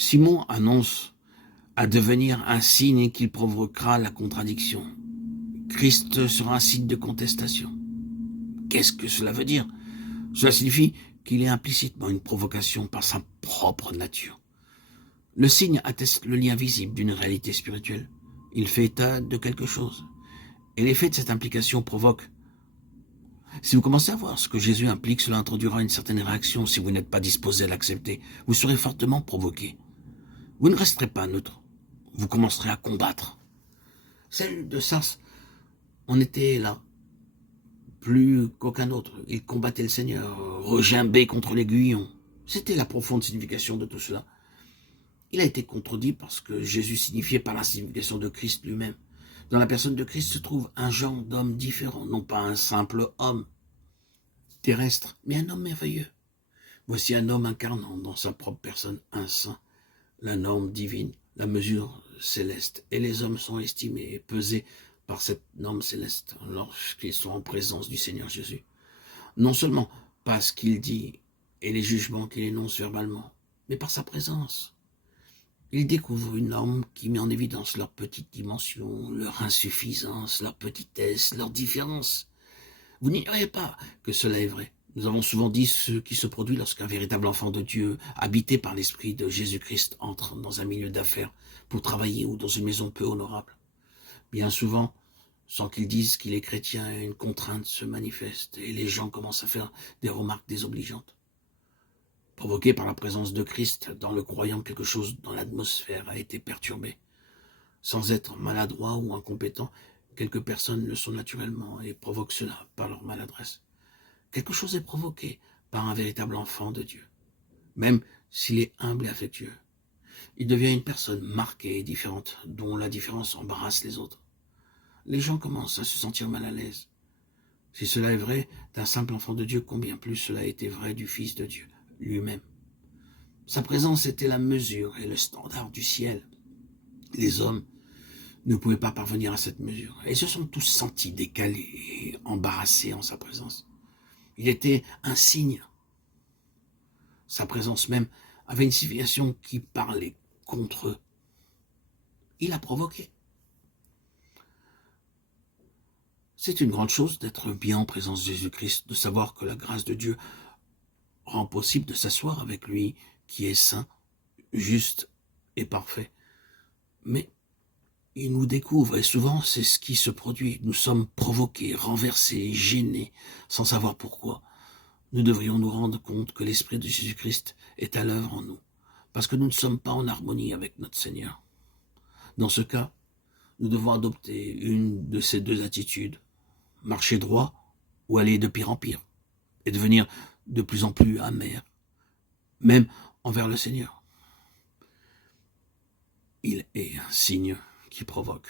Simon annonce à devenir un signe qui provoquera la contradiction. Christ sera un signe de contestation. Qu'est-ce que cela veut dire? Cela signifie qu'il est implicitement une provocation par sa propre nature. Le signe atteste le lien visible d'une réalité spirituelle. Il fait état de quelque chose. Et l'effet de cette implication provoque. Si vous commencez à voir ce que Jésus implique, cela introduira une certaine réaction si vous n'êtes pas disposé à l'accepter. Vous serez fortement provoqué. Vous ne resterez pas neutre. Vous commencerez à combattre. Celle de Sars, on était là. Plus qu'aucun autre. Il combattait le Seigneur, regimbé contre l'aiguillon. C'était la profonde signification de tout cela. Il a été contredit parce que Jésus signifiait par la signification de Christ lui-même. Dans la personne de Christ se trouve un genre d'homme différent, non pas un simple homme terrestre, mais un homme merveilleux. Voici un homme incarnant dans sa propre personne un saint, la norme divine, la mesure céleste, et les hommes sont estimés et pesés par cette norme céleste lorsqu'ils sont en présence du Seigneur Jésus. Non seulement par ce qu'il dit et les jugements qu'il énonce verbalement, mais par sa présence. Ils découvrent une norme qui met en évidence leur petite dimension, leur insuffisance, leur petitesse, leur différence. Vous n'ignorez pas que cela est vrai. Nous avons souvent dit ce qui se produit lorsqu'un véritable enfant de Dieu, habité par l'esprit de Jésus-Christ, entre dans un milieu d'affaires pour travailler ou dans une maison peu honorable. Bien souvent, sans qu'il dise qu'il est chrétien, une contrainte se manifeste et les gens commencent à faire des remarques désobligeantes. Provoqué par la présence de Christ dans le croyant, quelque chose dans l'atmosphère a été perturbé. Sans être maladroit ou incompétent, quelques personnes le sont naturellement et provoquent cela par leur maladresse. Quelque chose est provoqué par un véritable enfant de Dieu. Même s'il est humble et affectueux, il devient une personne marquée et différente, dont la différence embarrasse les autres. Les gens commencent à se sentir mal à l'aise. Si cela est vrai d'un simple enfant de Dieu, combien plus cela a été vrai du Fils de Dieu lui-même. Sa présence était la mesure et le standard du ciel. Les hommes ne pouvaient pas parvenir à cette mesure et se sont tous sentis décalés et embarrassés en sa présence. Il était un signe. Sa présence même avait une signification qui parlait contre eux. Il a provoqué. C'est une grande chose d'être bien en présence de Jésus-Christ, de savoir que la grâce de Dieu rend possible de s'asseoir avec lui, qui est saint, juste et parfait. Mais il nous découvre, et souvent c'est ce qui se produit. Nous sommes provoqués, renversés, gênés, sans savoir pourquoi. Nous devrions nous rendre compte que l'Esprit de Jésus-Christ est à l'œuvre en nous, parce que nous ne sommes pas en harmonie avec notre Seigneur. Dans ce cas, nous devons adopter une de ces deux attitudes, marcher droit ou aller de pire en pire, et devenir de plus en plus amer, même envers le Seigneur. Il est un signe qui provoque.